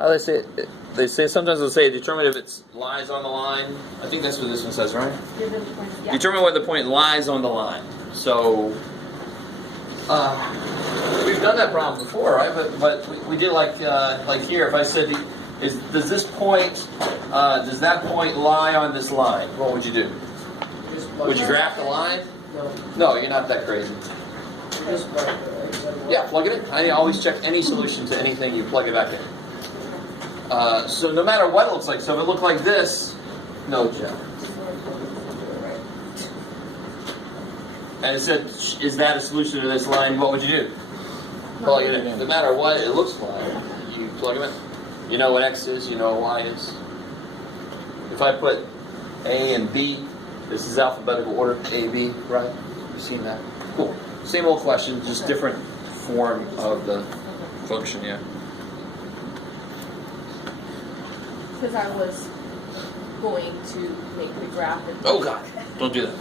How do they say it? They say sometimes they'll say determine if it lies on the line. I think that's what this one says, right? Yeah. Determine whether the point lies on the line. So we've done that problem before, right? But we did like here. If I said, does that point lie on this line? What would you do? Would you graph the line? No. No, you're not that crazy. Just plug it. Yeah, plug it in. I always check any solution to anything, you plug it back in. So no matter what it looks like, so if it looked like this, no check. And it said, is that a solution to this line? What would you do? Plug it in. No matter what it looks like, you plug it in. You know what X is, you know what Y is. If I put A and B, this is alphabetical order, A, B, right? You've seen that. Cool. Same old question, just different form of the function, yeah. Because I was going to make the graph. Oh God, don't do that.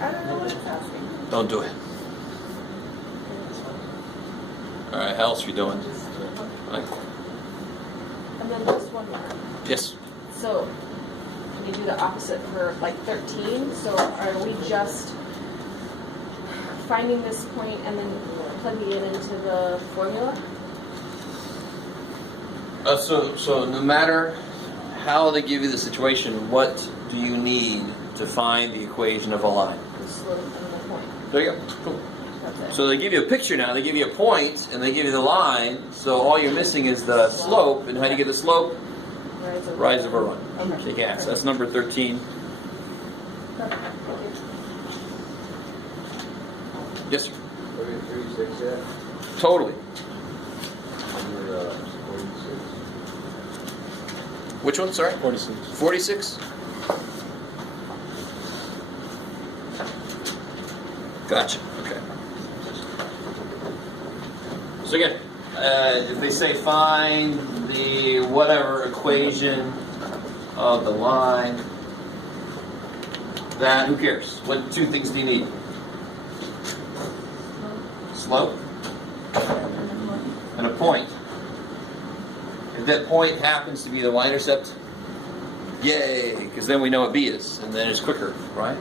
I don't know what it's asking. Don't do it. All right, how else are you doing? Like, And then just one more. yes. So, can you do the opposite for like 13? So, are we just finding this point and then plugging it into the formula? So no matter how they give you the situation, what do you need to find the equation of a line? The slope and the point. There you go. Cool. That's it. So they give you a picture now. They give you a point, and they give you the line. So all you're missing is the slope. And how do you get the slope? Rise over run. Okay. Take gas. That's number 13. Perfect. Thank you. Yes, sir. 33, 6, yeah. Totally. Number 46. Which one? Sorry. 46. 46? Gotcha. Okay. So again, if they say find the whatever equation of the line, that, who cares? What two things do you need? Slope and a point. If that point happens to be the y-intercept, yay, because then we know what b is, and then it's quicker, right?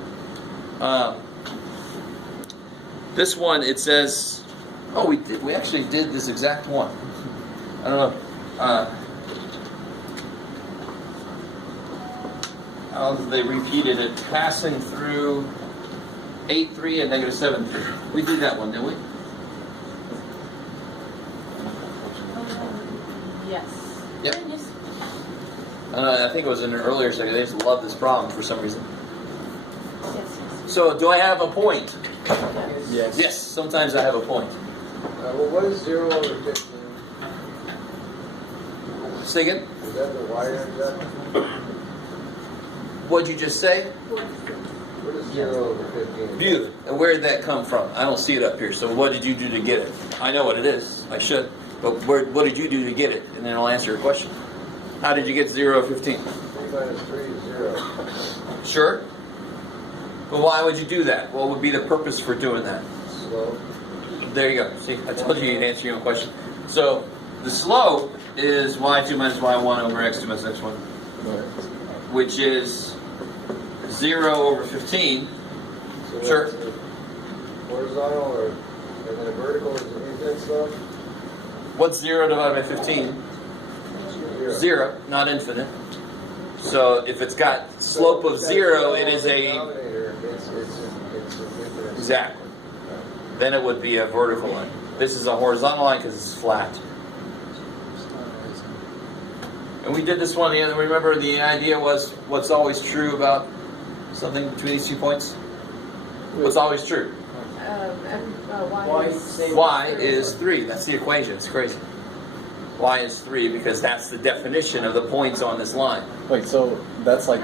This one, it says, oh, we actually did this exact one. I don't know. They repeated it, passing through 8,3 and negative 7,3. We did that one, didn't we? Yes. Yep. Yes. I think it was in an earlier second. They just love this problem for some reason. Yes. So, do I have a point? Yes. Yes, sometimes I have a point. Well, what is 0 over 15? Say again? Is that the y-intercept? What'd you just say? What is 0 over 15? Beautiful. And where did that come from? I don't see it up here. So, what did you do to get it? I know what it is. I should. But what did you do to get it? And then I'll answer your question. How did you get 0 over 15? 3 minus 3 is 0. Sure. But why would you do that? What would be the purpose for doing that? Slope. There you go. See, I told you you'd answer your own question. So, the slope is y2 minus y1 over x2 minus x1, which is 0 over 15. So Sure. that's the horizontal, or and then a vertical is the infinite slope? What's 0 divided by 15? 0. 0, not infinite. So, if it's got slope of 0, it is a... Denominator, it's infinite. Exactly. Then it would be a vertical line. This is a horizontal line because it's flat. And we did this one the other. Remember, the idea was what's always true about something between these 2 points? What's always true? Y is 3. That's the equation. It's crazy. Y is 3 because that's the definition of the points on this line. Wait, so that's like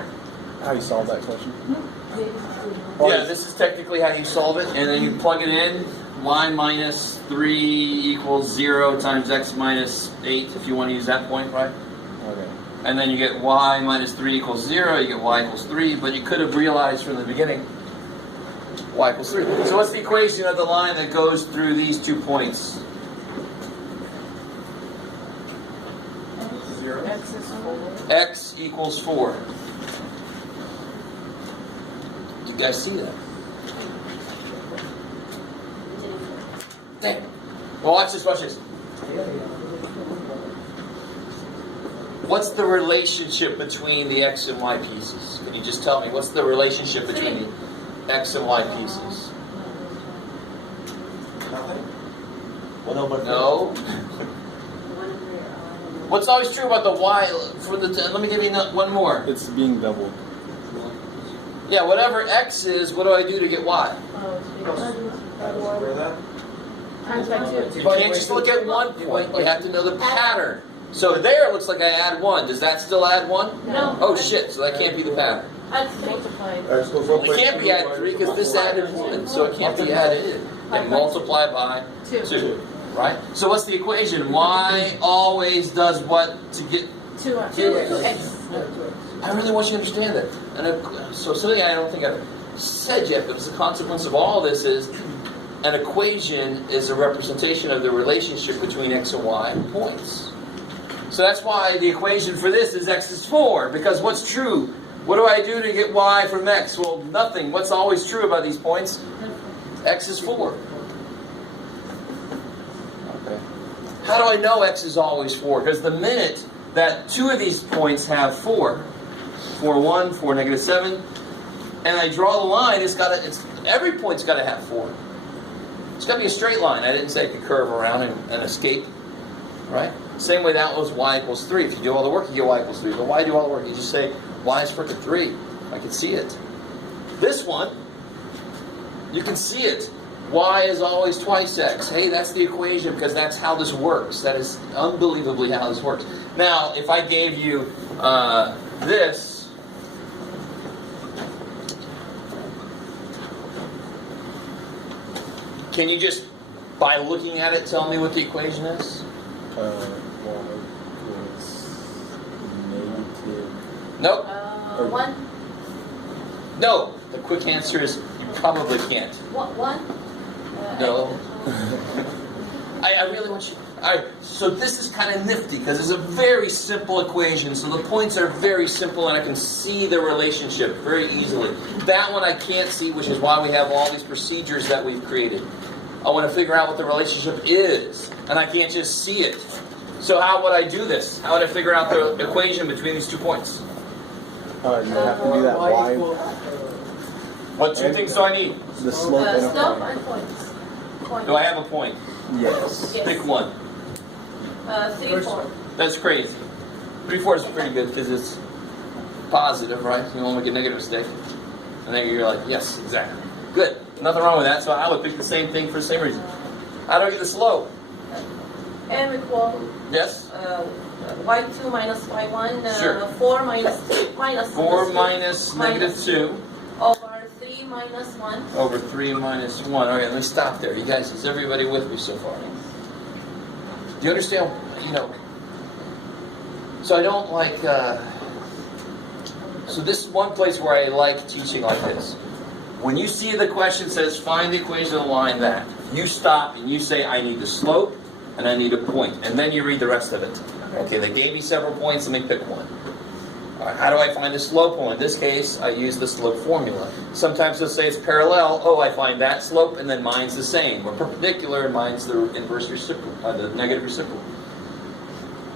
how you solve that question? Yeah, this is technically how you solve it, and then you plug it in. Y minus 3 equals 0 times x minus 8, if you want to use that point, right? Okay. And then you get y minus 3 equals 0, you get y equals 3, but you could have realized from the beginning y equals 3. So what's the equation of the line that goes through these 2 points? X is 4. X equals 4. Do you guys see that? Damn. Well, watch this, watch this. What's the relationship between the X and Y pieces? Can you just tell me, what's the relationship between the X and Y pieces? Nothing? No. What's always true about the Y? Let me give you one more. It's being doubled. Yeah, whatever X is, what do I do to get Y? Square that? Times by 2. You can't just look at one point. You have to know the pattern. So there, it looks like I add 1. Does that still add 1? No. Oh shit! So that can't be the pattern. Multiplied. X goes Well, it can't be added 3 because this added 1, so it can't be added in. And multiply by 2. right? So what's the equation? Y always does what to get? 2X. I really want you to understand that. And so something I don't think I've said yet, but as a consequence of all this is, an equation is a representation of the relationship between X and Y points. So that's why the equation for this is X is 4, because what's true? What do I do to get Y from X? Well, nothing. What's always true about these points? X is 4. Okay. How do I know X is always 4? Because the minute that 2 of these points have 4, 4, 1, 4, negative 7, and I draw the line, every point's got to have 4. It's got to be a straight line. I didn't say it could curve around and escape. Right? Same way that was Y equals 3. If you do all the work, you get Y equals 3. But why do all the work? You just say Y is freaking 3. I can see it. This one, you can see it. Y is always twice X. Hey, that's the equation because that's how this works. That is unbelievably how this works. Now, if I gave you this, can you just, by looking at it, tell me what the equation is? Y was negative. Nope. 1. No. The quick answer is you probably can't. What? 1. No. I really want you. Alright, so this is kind of nifty because it's a very simple equation. So the points are very simple and I can see the relationship very easily. That one I can't see, which is why we have all these procedures that we've created. I want to figure out what the relationship is, and I can't just see it. So how would I do this? How would I figure out the equation between these 2 points? You have to do that Y. What 2 things do I need? The slope and a Slope point. and points. Do I have a point? Yes. Yes. Pick one. 3, 4. That's crazy. 3, 4 is pretty good because it's positive, right? You don't make a negative mistake. And then you're like, yes, exactly. Good. Nothing wrong with that, so I would pick the same thing for the same reason. How do I get the slope? M equal Yes? Y2 minus Y1. Sure. 4 minus 2. 4 minus negative 2 Over 3 minus 1. over 3 minus 1. Okay, let me stop there. You guys, is everybody with me so far? Do you understand? So I don't like... so this is one place where I like teaching like this. When you see the question says, find the equation of the line that, you stop and you say, I need the slope and I need a point. And then you read the rest of it. Okay, they gave me several points, let me pick one. All right, how do I find a slope? Well, in this case, I use the slope formula. Sometimes they'll say it's parallel. Oh, I find that slope and then mine's the same. Or perpendicular and mine's the inverse reciprocal, the negative reciprocal.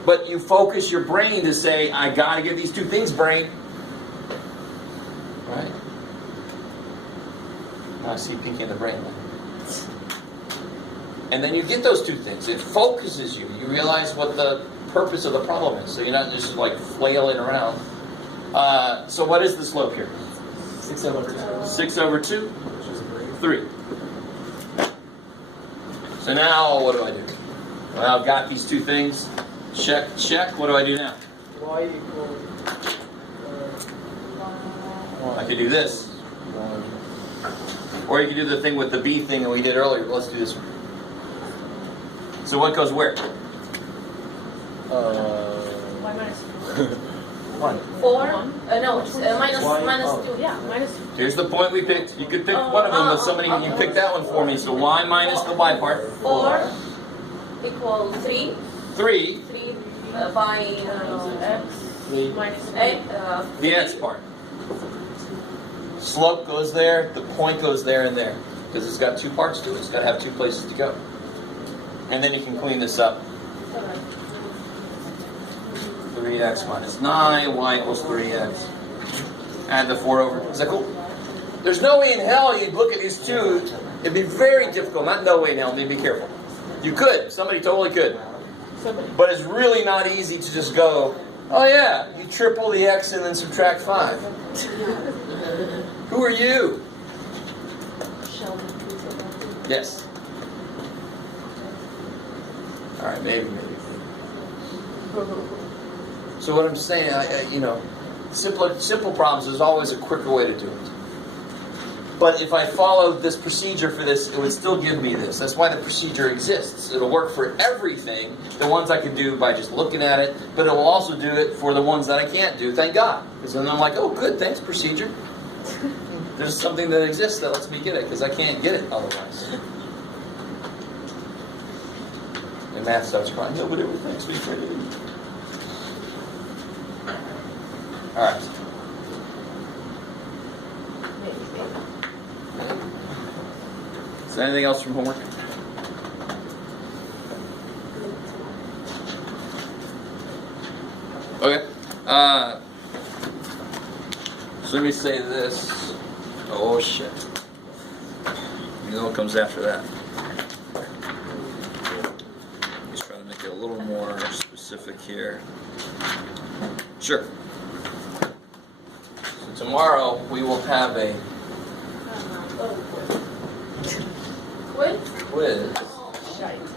But you focus your brain to say, I got to get these 2 things, brain. Right? I see peeking in the brain. And then you get those 2 things. It focuses you. You realize what the purpose of the problem is. So you're not just like flailing around. So what is the slope here? 6 over 2. 6 over 2? 3. So now what do I do? Well, I've got these 2 things. Check, check. What do I do now? Y equals I could do this. Or you could do the thing with the B thing that we did earlier. Let's do this one. So what goes where? Y minus 1. 4. No, it's minus Y. minus Oh. 2. Yeah, minus Here's the point we picked. You could pick one of them, but somebody you picked that one for me. So Y minus the Y part. 4 equals 3. 3. 3 by X The minus The x part. Slope goes there, the point goes there and there. Because it's got two parts to it. It's got to have two places to go. And then you can clean this up. 3x minus 9, y equals 3x. Add the 4 over. Is that cool? There's no way in hell you'd look at these two. It'd be very difficult. Not no way in hell. I mean, be careful. You could. Somebody totally could. somebody. But it's really not easy to just go, oh yeah, you triple the x and then subtract 5. Who are you? Yes. All right, maybe. So what I'm saying, simple problems, there's always a quicker way to do it. But if I followed this procedure for this, it would still give me this. That's why the procedure exists. It'll work for everything, the ones I can do by just looking at it, but it will also do it for the ones that I can't do, thank God. Because then I'm like, oh good, thanks procedure. There's something that exists that lets me get it, because I can't get it otherwise. And math starts crying, nobody ever thanks me for anything. Alright. Is there anything else from homework? Okay. So let me say this. Oh shit. You know what comes after that. Let's try to make it a little more specific here. Sure. So tomorrow we will have a quiz. Shite.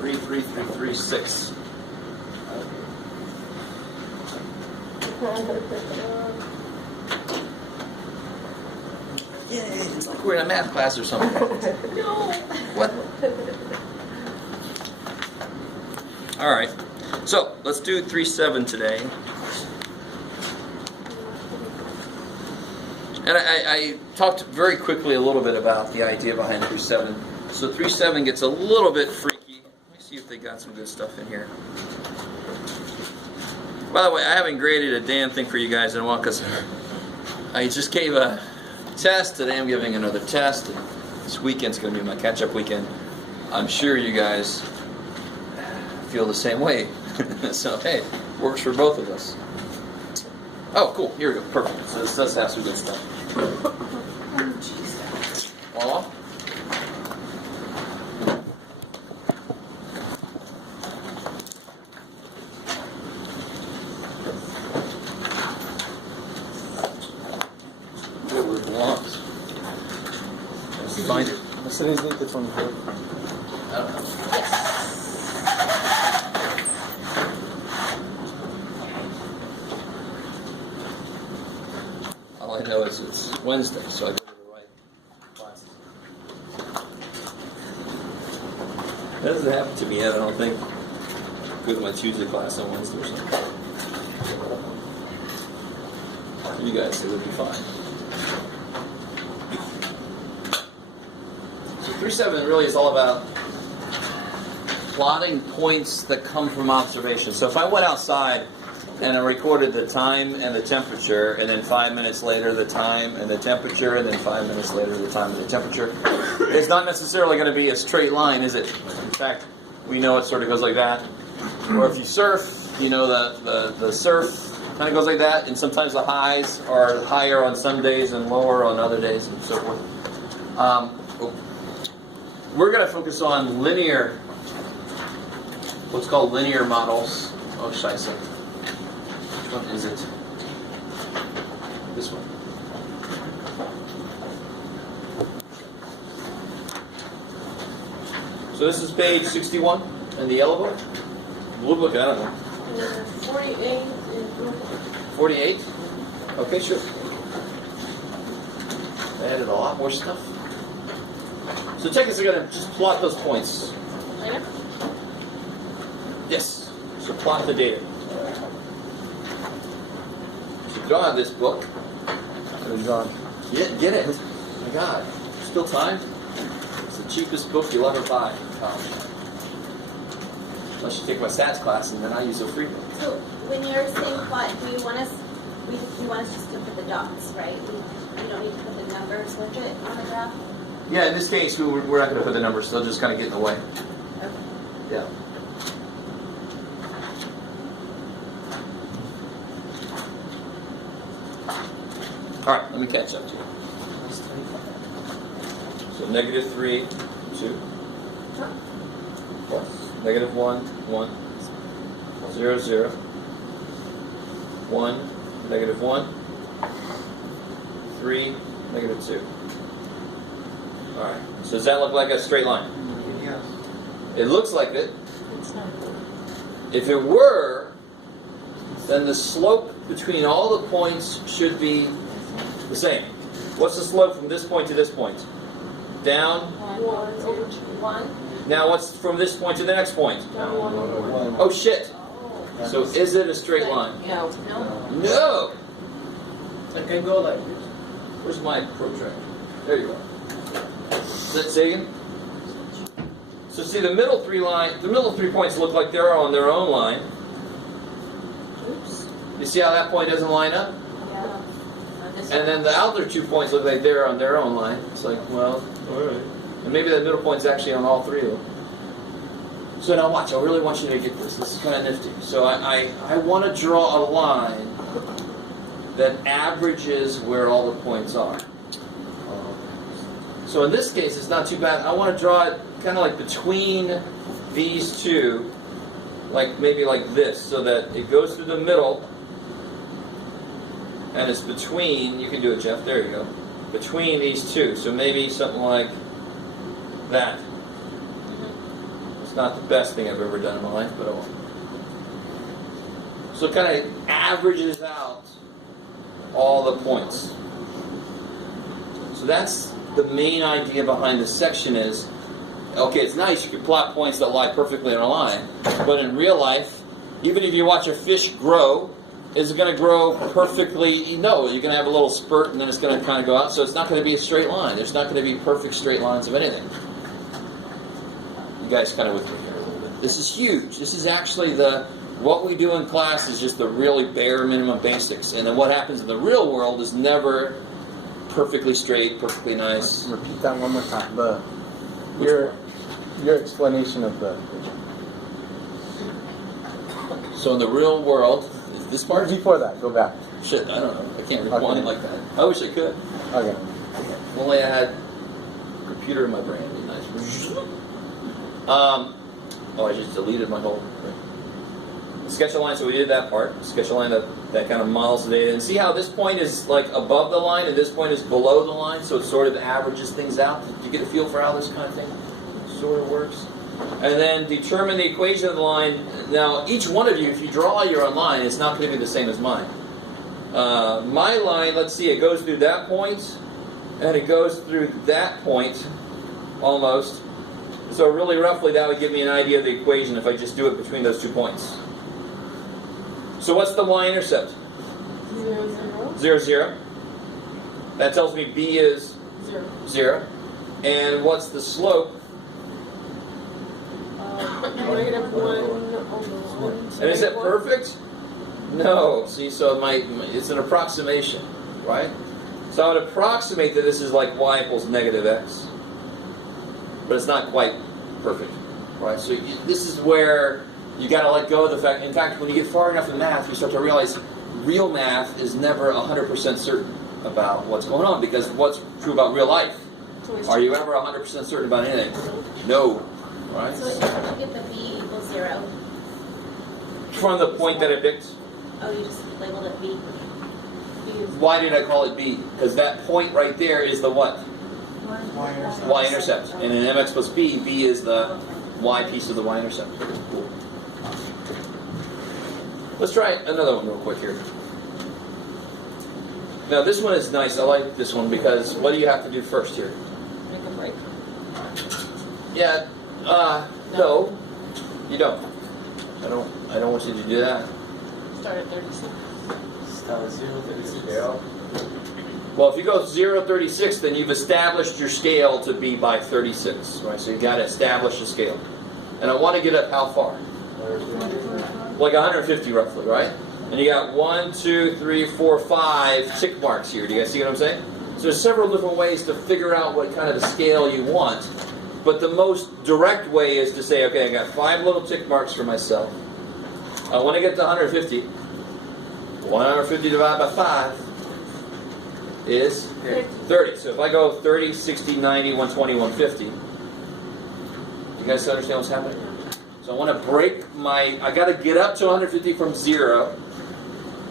33336. Yeah, it's like we're in a math class or something. No. What? All right. So let's do 3-7 today. And I talked very quickly a little bit about the idea behind 3-7. So 3-7 gets a little bit freaky. Let me see if they got some good stuff in here. By the way, I haven't graded a damn thing for you guys in a while because I just gave a test. Today I'm giving another test. And this weekend's going to be my catch-up weekend. I'm sure you guys feel the same way. So, hey, works for both of us. Oh, cool. Here we go. Perfect. So this does have some good stuff. Voila. Whatever it belongs. Let's find it. What's today's date? The 24th. I don't know. All I know is it's Wednesday, so I go to the right class. That doesn't happen to me yet, I don't think. Go to my Tuesday class on Wednesday or something. For you guys, it would be fine. So 3-7 really is all about plotting points that come from observation. So if I went outside and I recorded the time and the temperature, and then 5 minutes later the time and the temperature, and then 5 minutes later the time and the temperature, it's not necessarily going to be a straight line, is it? In fact, we know it sort of goes like that. Or if you surf, you know the surf kind of goes like that, and sometimes the highs are higher on some days and lower on other days and so forth. We're going to focus on linear, what's called linear models. Oh, scheisse. Which one is it? This one. So this is page 61 in the yellow book? Blue book, I don't know. 48 48? Okay, sure. I added a lot more stuff. So check this, I'm going to just plot those points. Yes. So plot the data. So if you don't have this book, It's on. get it. Oh my God. Still time. It's the cheapest book you'll ever buy in college. Unless you take my stats class and then I use a free book. So when you're saying plot, do you want us, you want us just to put the dots, right? We don't need to put the numbers with it on the graph? Yeah, in this case, we're not going to put the numbers. They'll just kind of get in the way. Okay. Yeah. All right, let me catch up to you. So negative 3, 2. Plus negative 1, 1. 0, 0. 1, negative 1. 3, negative 2. All right. So does that look like a straight line? Yes. It looks like it. It's not. If it were, then the slope between all the points should be the same. What's the slope from this point to this point? Down. 1, 2, 1. Now what's from this point to the next point? One. Oh shit. So is it a straight line? No. No. No! I can go like this. Where's my protractor? There you go. Say again? So see the middle 3 points look like they're on their own line. Oops. You see how that point doesn't line up? Yeah. And then the other 2 points look like they're on their own line. It's like, well, alright. And maybe that middle point's actually on all 3 of them. So now watch, I really want you to get this. This is kind of nifty. So I want to draw a line that averages where all the points are. So in this case, it's not too bad. I want to draw it kind of like between these 2, like maybe like this, so that it goes through the middle, and it's between, you can do it, Jeff, there you go, between these 2. So maybe something like that. It's not the best thing I've ever done in my life, but I won't. So it kind of averages out all the points. So that's the main idea behind this section is, okay, it's nice, you can plot points that lie perfectly in a line, but in real life, even if you watch a fish grow, is it going to grow perfectly? No, you're going to have a little spurt and then it's going to kind of go out, so it's not going to be a straight line. There's not going to be perfect straight lines of anything. You guys kind of with me here a little bit. This is huge. This is actually what we do in class is just the really bare minimum basics, and then what happens in the real world is never perfectly straight, perfectly nice. Repeat that one more time. Your explanation of the. So in the real world, is this part? Before that, go back. Shit, I don't know. I can't rewind it like that. I wish I could. Okay. If only I had a computer in my brain. It'd be nice. Oh, I just deleted my whole thing. Sketch a line, so we did that part. Sketch a line that kind of models the data. And see how this point is like above the line and this point is below the line, so it sort of averages things out. Do you get a feel for how this kind of thing sort of works? And then determine the equation of the line. Now, each one of you, if you draw your own line, it's not going to be the same as mine. My line, let's see, it goes through that point, and it goes through that point, almost. So really roughly, that would give me an idea of the equation if I just do it between those 2 points. So what's the y-intercept? 0, 0. 0, 0. That tells me b is 0. 0. And what's the slope? Negative 1, almost 1. And is it perfect? No. See, so it's an approximation, right? So I would approximate that this is like y equals negative x. But it's not quite perfect, right? So this is where you got to let go of the fact. In fact, when you get far enough in math, you start to realize real math is never 100% certain about what's going on, because what's true about real life? Are you ever 100% certain about anything? No, right? So if you look at the b equals 0, From the point that I picked. oh, you just labeled it b. Why did I call it b? Because that point right there is the what? Y-intercept. And in mx plus b, b is the y piece of the y-intercept. Cool. Let's try another one real quick here. Now this one is nice. I like this one because what do you have to do first here? Make a break. Yeah, no, you don't. I don't want you to do that. Start at 36. Start at 0, 36. Yeah. Well, if you go 0, 36, then you've established your scale to be by 36, right? So you've got to establish a scale. And I want to get up how far? Like 150 roughly, right? And you got 1, 2, 3, 4, 5 tick marks here. Do you guys see what I'm saying? So there's several different ways to figure out what kind of a scale you want. But the most direct way is to say, okay, I got 5 little tick marks for myself. I want to get to 150. 150 divided by 5 is 30. So if I go 30, 60, 90, 120, 150, you guys understand what's happening? So I want to break I got to get up to 150 from 0.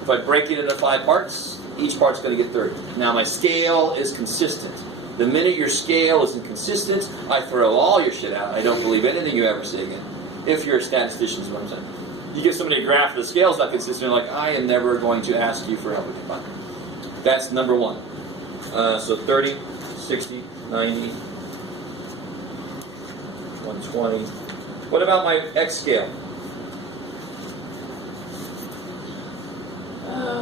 If I break it into 5 parts, each part's going to get 30. Now my scale is consistent. The minute your scale is inconsistent, I throw all your shit out. I don't believe anything you ever say again. If you're a statistician, is what I'm saying. You give somebody a graph, the scale's not consistent, you're like, I am never going to ask you for help with your fund. That's number 1. So 30, 60, 90, 120. What about my X scale?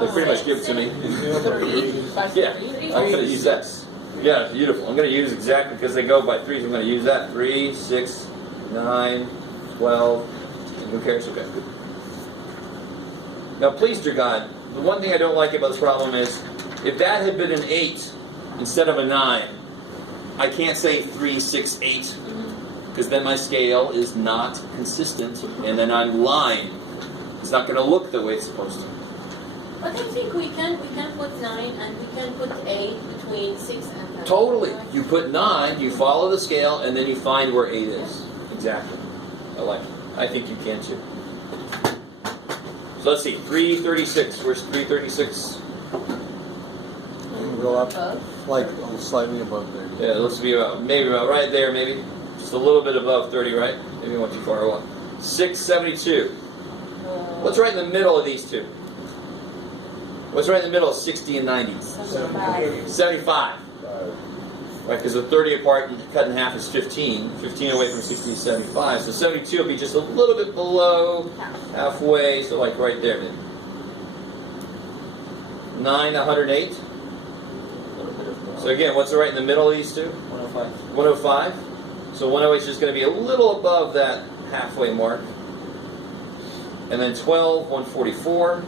They pretty much give it to me. 30 by 30. Yeah, I'm going to use X. Yeah, beautiful. I'm going to use exactly, because they go by 3s, I'm going to use that. 3, 6, 9, 12, and who cares? Okay, good. Now, please, dear God, the one thing I don't like about this problem is, if that had been an 8 instead of a 9, I can't say 3, 6, 8, because then my scale is not consistent, and then I'm lying. It's not going to look the way it's supposed to. But I think we can put 9 and we can put 8 between 6 and 10. Totally. You put 9, you follow the scale, and then you find where 8 is. Exactly. I like it. I think you can too. So let's see. 336. Where's 336? Go up like slightly above 30. Yeah, it looks to be maybe about right there, maybe. Just a little bit above 30, right? Maybe I went too far. 672. What's right in the middle of these two? What's right in the middle of 60 and 90? 75. Right, because the 30 apart and cut in half is 15. 15 away from 60 is 75. So 72 will be just a little bit below, halfway, so like right there. 9, 108. So again, what's right in the middle of these two? 105. 105. So 108 is just going to be a little above that halfway mark. And then 12, 144.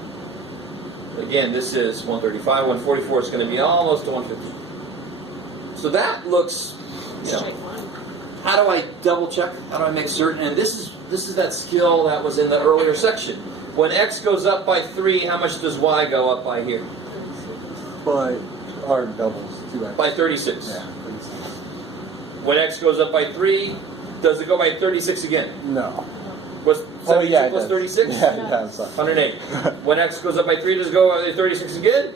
Again, this is 135. 144 is going to be almost to 150. So that looks, how do I double check? How do I make certain? And this is that skill that was in the earlier section. When X goes up by 3, how much does Y go up by here? By our doubles, 2x. By 36. Yeah, 36. When X goes up by 3, does it go by 36 again? No. Was 72 plus it 36? does. Yeah, it's like 108. When X goes up by 3, does it go by 36 again?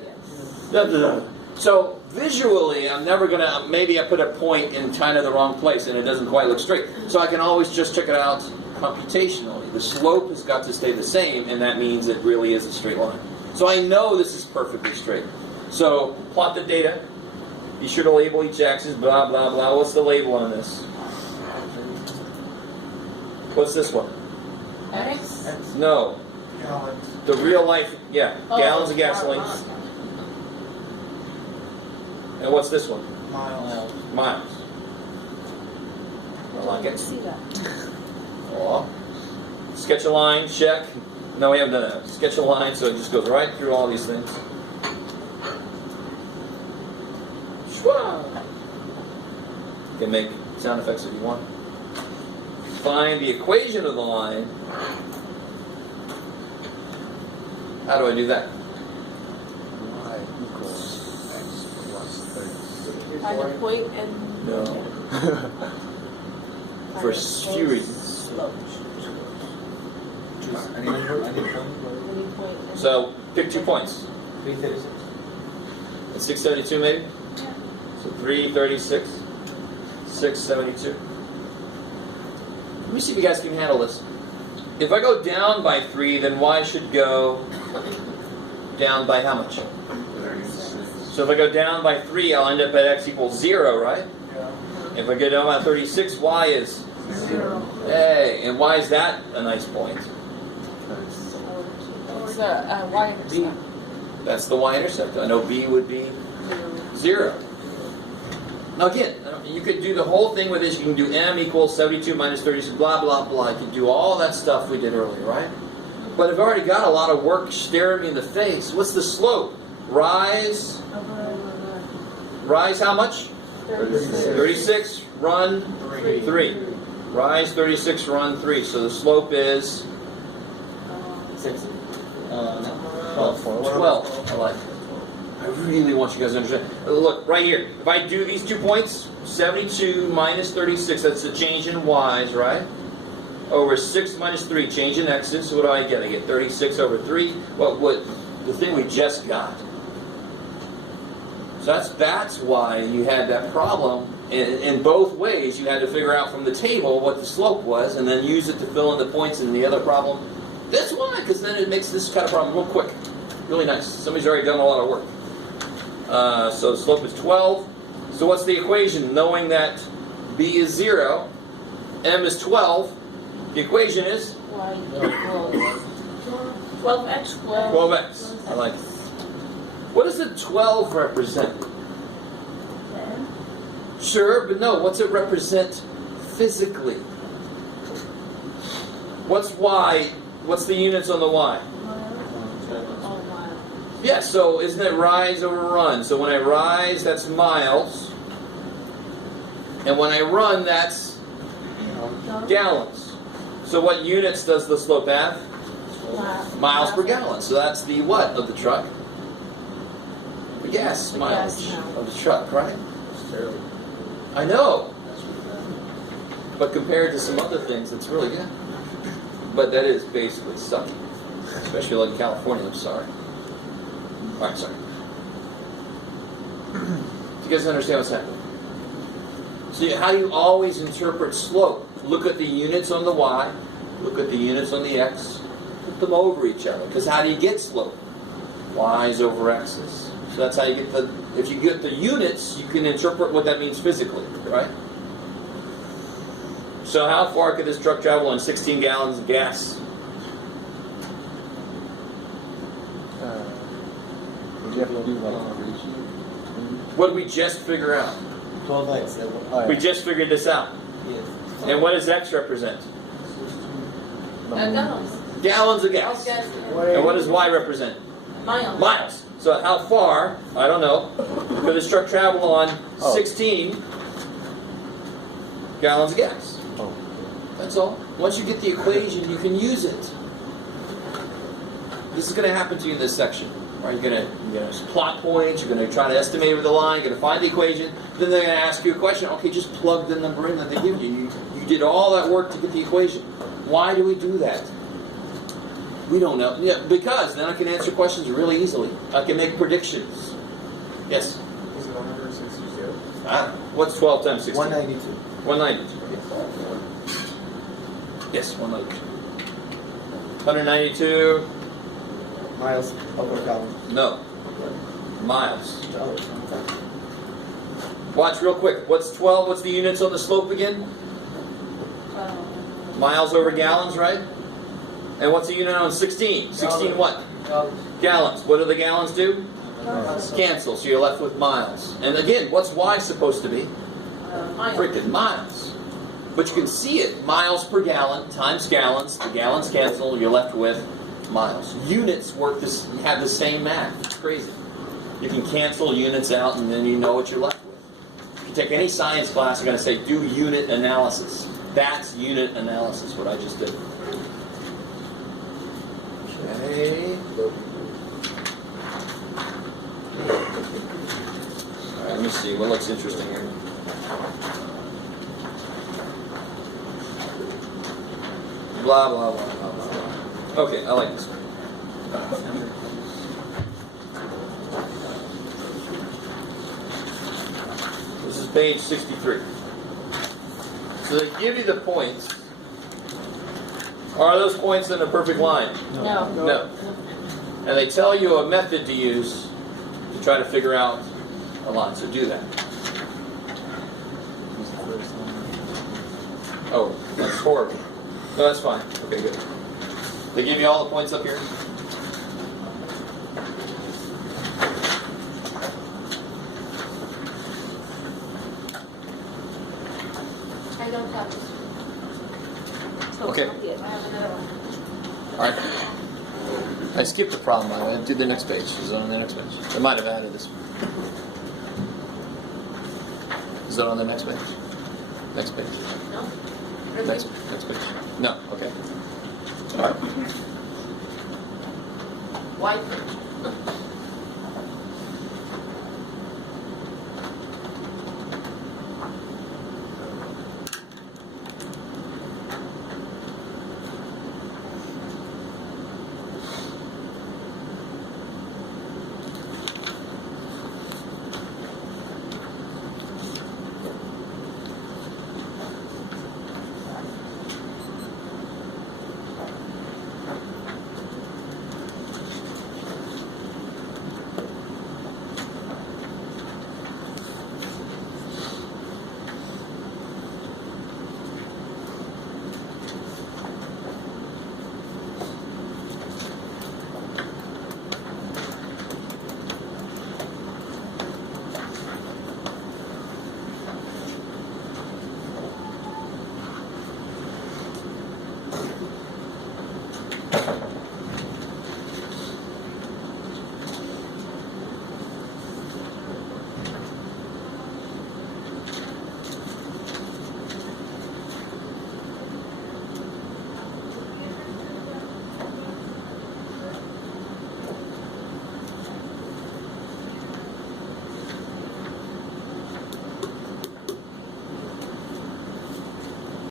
Yes. So visually, I'm never going to, maybe I put a point in kind of the wrong place and it doesn't quite look straight. So I can always just check it out computationally. The slope has got to stay the same, and that means it really is a straight line. So I know this is perfectly straight. So plot the data. Be sure to label each axis, blah, blah, blah. What's the label on this? What's this one? X? No. The real life, gallons of gasoline. And what's this one? Miles. I like it. See that? Aw. Sketch a line, check. No, we haven't done that. Sketch a line so it just goes right through all these things. Shwa! You can make sound effects if you want. Find the equation of the line. How do I do that? Y equals X plus 30. Find a point and No. For a few reasons. slope. Any point. So, pick 2 points. 336. At 672 maybe? So 336, 672. Let me see if you guys can handle this. If I go down by 3, then Y should go down by how much? 36. So if I go down by 3, I'll end up at X equals 0, right? Yeah. If I go down by 36, Y is 0. Hey, and why is that a nice point? It's a Y-intercept. That's the Y-intercept. I know B would be 0. Now again, you could do the whole thing with this. You can do m equals 72 minus 36, blah, blah, blah. You can do all that stuff we did earlier, right? But I've already got a lot of work staring me in the face. What's the slope? Rise how much? 36, run 3. Rise 36, run 3. So the slope is 6. 12. I like it. I really want you guys to understand. Look, right here. If I do these 2 points, 72 minus 36, that's a change in y's, right? Over 6 minus 3, change in x's. So what do I get? I get 36 over 3. What the thing we just got. So that's why you had that problem. In both ways, you had to figure out from the table what the slope was and then use it to fill in the points in the other problem. That's why, because then it makes this kind of problem real quick. Really nice. Somebody's already done a lot of work. So the slope is 12. So what's the equation? Knowing that b is 0, m is 12, the equation is 12x. 12x. I like it. What does the 12 represent? Sure, but no, what's it represent physically? What's y? What's the units on the y? Yeah, so isn't it rise over run? So when I rise, that's miles. And when I run, that's gallons. So what units does the slope have? Miles per gallon. So that's the what of the truck? The gas mileage of the truck, right? I know. But compared to some other things, it's really good. But that is basically sucky. Especially like in California, I'm sorry. Alright, sorry. Do you guys understand what's happening? So how do you always interpret slope? Look at the units on the y, look at the units on the x, put them over each other. Because how do you get slope? Y's over x's. So that's how you get the, if you get the units, you can interpret what that means physically, right? So how far could this truck travel on 16 gallons of gas? You have to do What did we just figure out? 12x. We just figured this out. Yes. And what does x represent? Gallons. Gallons of Of gas. gas. And what does y represent? Miles. Miles. So how far, I don't know, could this truck travel on 16 gallons of gas? Oh. That's all. Once you get the equation, you can use it. This is going to happen to you in this section. Right? You're going to plot points, you're going to try to estimate with the line, you're going to find the equation, then they're going to ask you a question. Okay, just plug the number in that they give you. You did all that work to get the equation. Why do we do that? We don't know. Yeah, because then I can answer questions really easily. I can make predictions. Yes? Is it 162? What's 12 times 16? 192. 192. Yes, 192. 192. Miles over gallon. No. Miles. Oh, Watch real quick. What's 12? What's the units on the slope again? Miles over gallons, right? And what's the unit on 16? 16 what? Gallons. What do the gallons do? Cancel. So you're left with miles. And again, what's y supposed to be? Miles. Freaking miles. But you can see it. Miles per gallon times gallons. The gallons cancel. You're left with miles. Units work this. Have the same math. It's crazy. You can cancel units out, and then you know what you're left with. If you take any science class, you're going to say do unit analysis. That's unit analysis. What I just did. Okay. All right. Let me see what looks interesting here. Blah, blah, blah, blah, blah. Okay, I like this one. This is page 63. So they give you the points. Are those points in a perfect line? No. No. And they tell you a method to use to try to figure out a line. So do that. Oh, that's horrible. No, that's fine. Okay, good. They give you all the points up here? I don't have this. Okay. I have another one. All right. I skipped the problem. I went to the next page. Is it on the next page? I might have added this. Is it on the next page? Next page. No? Next page. No. Okay. All right. White.